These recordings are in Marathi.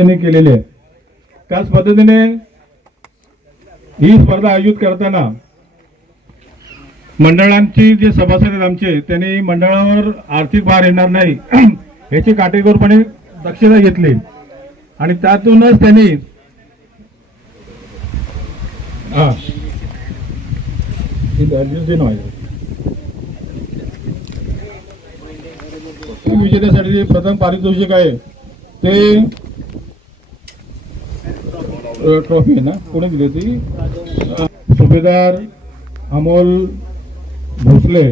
त्यांनी केलेली आहे. त्याच पद्धतीने ही स्पर्धा आयोजित करताना मंडळांची जे सभासद आहेत आमचे त्यांनी मंडळावर आर्थिक भार येणार नाही याची काटेकोरपणे दक्षता घेतली. आणि त्यातूनच त्यांनी विजेत्यासाठी जे प्रथम पारितोषिक आहे. ते ट्रॉफी आहे ना? कोणी दिली होती सुभेदार अमोल भोसले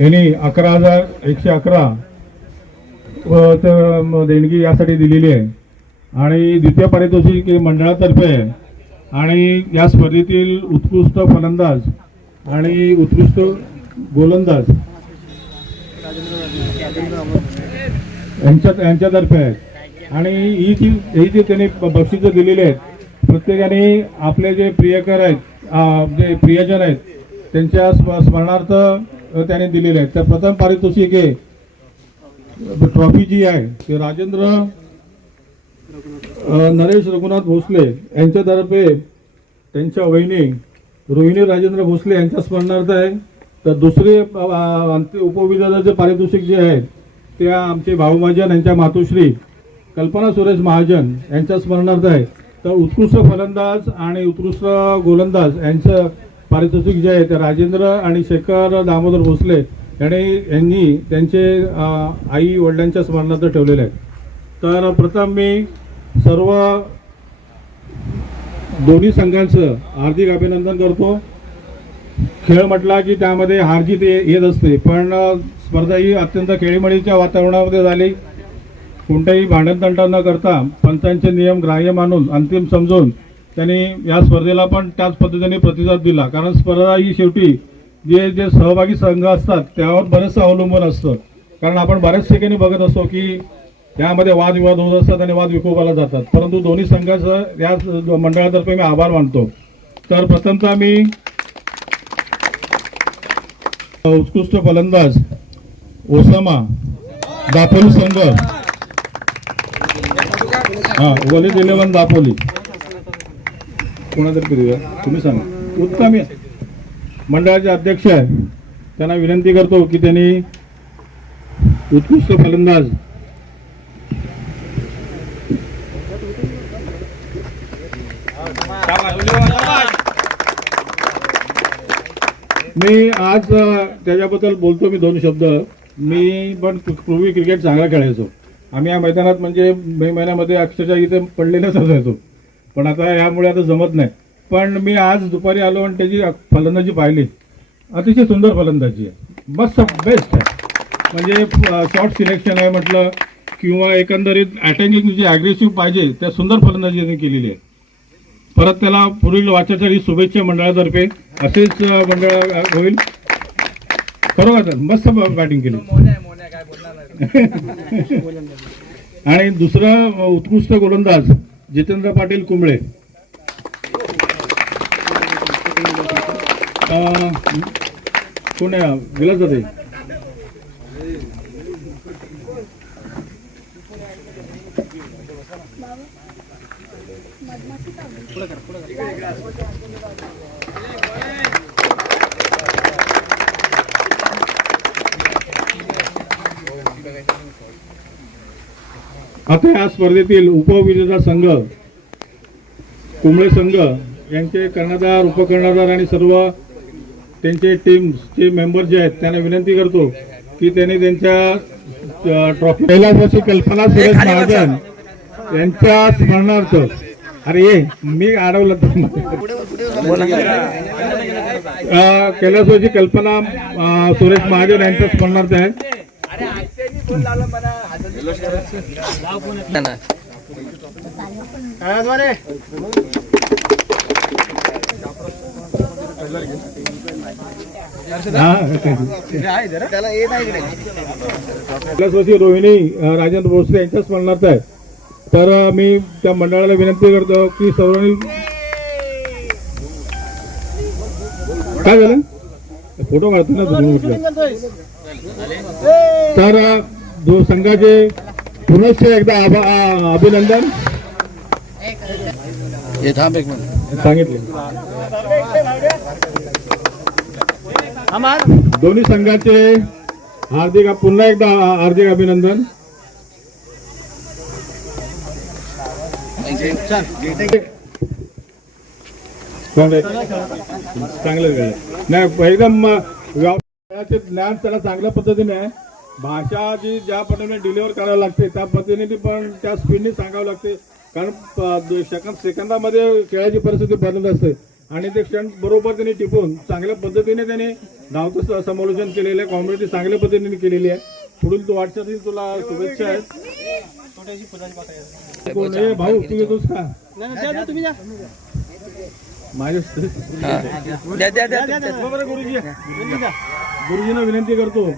यांनी अकरा हजार एकशे अकरा व देणगी यासाठी दिलेली आहे. आणि द्वितीय पारितोषिक मंडळातर्फे आहे आणि या स्पर्धेतील उत्कृष्ट फलंदाज आणि उत्कृष्ट गोलंदाज यांच्या यांच्यातर्फे आहेत आणि ही जी ही जी त्यांनी बक्षिसं दिलेली आहेत प्रत्येकाने आपले जे प्रियकर आहेत जे प्रियजन आहेत त्यांच्या स्म- स्मरणार्थ त्यांनी दिलेले आहेत. तर प्रथम पारितोषिक हे ट्रॉफी जी आहे ते राजेंद्र नरेश रघुनाथ भोसले यांच्यातर्फे त्यांच्या वहिनी रोहिणी राजेंद्र भोसले यांच्या स्मरणार्थ आहे. तर दुसरे अं, पारितोषिक जे आहेत ते आमचे भाऊ महाजन यांच्या मातोश्री कल्पना सुरेश महाजन यांच्या स्मरणार्थ आहे. तर उत्कृष्ट फलंदाज आणि उत्कृष्ट गोलंदाज यांचं पारितोषिक जे आहे ते राजेंद्र आणि शेखर दामोदर भोसले यांनी यांनी त्यांचे आई वडिलांच्या स्मरणार्थ ठेवलेले आहे तर प्रथम मी सर्व दोन्ही संघांचं हार्दिक अभिनंदन करतो. खेळ म्हटला की त्यामध्ये हारजीत ये- येत असते पण स्पर्धा ही अत्यंत खेळीमेळीच्या वातावरणामध्ये झाली. कोणत्याही भांडणतंटा न करता पंचांचे नियम ग्राह्य मानून अंतिम समजून त्यांनी या स्पर्धेला पण त्याच पद्धतीने प्रतिसाद दिला. कारण स्पर्धा ही शेवटी जे जे सहभागी संघ असतात त्यावर बरेचसं अवलंबून असतं. कारण आपण बऱ्याच ठिकाणी बघत असतो की त्यामध्ये वादविवाद होत असतात आणि वाद विकोपाला जातात. परंतु दोन्ही संघाचं या मंडळातर्फे मी आभार मानतो. तर प्रथमतः मी उत्कृष्ट फलंदाज ओसामा दापोली संघ हा वलीद इलेव्हन दापोली कोणातरी करूया? तुम्ही सांगा. उत्तम आहे. मंडळाचे अध्यक्ष आहे. त्यांना विनंती करतो की त्यांनी उत्कृष्ट फलंदाज मी आज त्याच्याबद्दल बोलतो मी दोन शब्द. मी पण पूर्वी क्रिकेट चांगला खेळायचो. आम्ही या मैदानात म्हणजे मे महिन्यामध्ये अक्षरशः इथे पडलेलंच असायचो पण आता ह्यामुळे आता जमत नाही. पण मी आज दुपारी आलो आणि त्याची फलंदाजी पाहिली. अतिशय सुंदर फलंदाजी आहे. मस्त बेस्ट आहे. म्हणजे शॉर्ट सिलेक्शन आहे म्हटलं किंवा एकंदरीत अटॅकिंग जी ॲग्रेसिव्ह पाहिजे त्या सुंदर फलंदाजी त्यांनी केलेली आहे. परत त्याला पुढील वाचासाठी शुभेच्छा मंडळातर्फे. असेच मंडळ होईल. खरोखर मस्त बॅटिंग केली. आणि दुसरा उत्कृष्ट गोलंदाज जितेंद्र पाटील कुंबळे. अ, कोण विलास जाते आता या स्पर्धेतील उपविजेता संघ कुंबळे संघ यांचे कर्णधार उपकर्णधार आणि सर्व त्यांचे टीमचे मेंबर जे आहेत त्यांना विनंती करतो की त्यांनी त्यांच्या ट्रॉफी पहिल्या वर्षी कल्पना सुरेश महाजन यांच्या स्मरणार्थ. अरे ये मी अडवलं कैलासवाची कल्पना सुरेश महाजन यांच्या स्मरणार्थ आहे. हा कैलासवासी रोहिणी राजेंद्र भोसले यांच्या स्मरणार्थ आहे तर मी त्या मंडळाला विनंती करतो की सर्वांनी काय झालं फोटो काढतो ना तुम्ही म्हटलं तर दो संघाचे पुनश्च एकदा आभा- अभिनंदन. सांगितले. दोन्ही संघाचे हार्दिक पुन्हा एकदा हार्दिक अभिनंदन. चांगलं. नाही एकदम ज्ञान त्याला चांगल्या पद्धतीने आहे. भाषा जी ज्या पद्धतीने डिलिव्हर करावी लागते त्या पद्धतीने पण त्या स्पीडने सांगावं लागते. कारण सेकंद सेकंदामध्ये खेळाची परिस्थिती बदलत असते. आणि ते क्षण बरोबर त्यांनी टिपून चांगल्या पद्धतीने त्याने धावतं समालोचन केलेलं आहे. कॉमेडी चांगल्या पद्धतीने केलेली आहे. पुढील तू वाटचालीस तुला शुभेच्छा आहेत? भाऊ का? माझ्या गुरुजी. गुरुजींना विनंती करतो.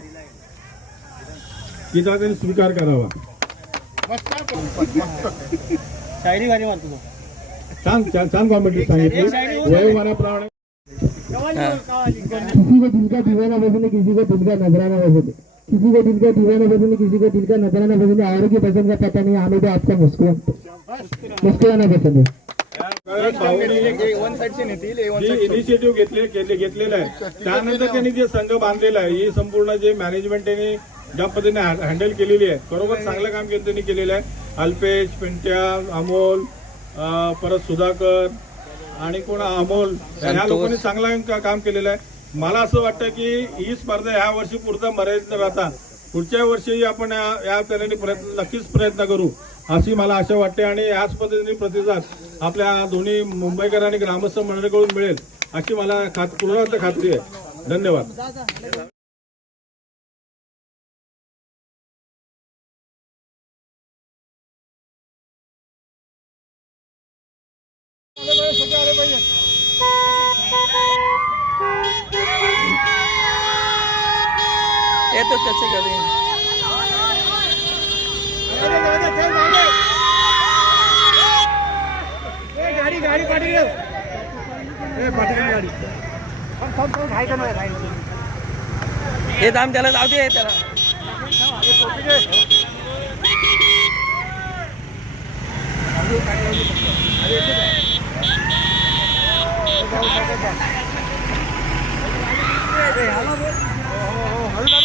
की त्यांनी स्वीकार करावा. शायरी तो. छान छान छान कॉमेंट्री सांगितली. वयोमानाप्रमाणे किसी को दिल का दीवाना पसंद है. किसी को दिल का नजराना है किसी को दिल का दीवाना पसंद है किसी को दिल का नजराना पसंद और की पसंद का पता नहीं हमें तो आपका मुस्कुरा मुस्कुराना पसंद है इनिशिएटिव्ह घेतले घेतले- घेतलेला आहे. त्यानंतर त्यांनी जे संघ बांधलेला आहे ही संपूर्ण जे मॅनेजमेंट त्यांनी ज्या पद्धतीने हँडल केलेली आहे बरोबर चांगलं काम केलं त्यांनी केलेलं आहे. अल्पेश पिंट्या अमोल परत सुधाकर आणि कोण? अमोल. ह्या. लोकांनी चांगलं का- काम केलेलं आहे. मला असं वाटतं की ही स्पर्धा ह्या वर्षी पुरता मर्यादित न राहता. पुढच्या वर्षी आपण या या तऱ्हेने प्रयत्न नक्कीच प्रयत्न करू अशी मला आशा वाटते आणि याच पद्धतीने प्रतिसाद आपल्या दोन्ही मुंबईकर आणि ग्रामस्थ मंडळीकडून मिळेल अशी मला खात पूर्ण खात्री आहे. धन्यवाद. त्याच्या घरी. गाडी गाडी पाठी गाडी. हे थांब त्याला जाऊ दे त्याला. હાલો.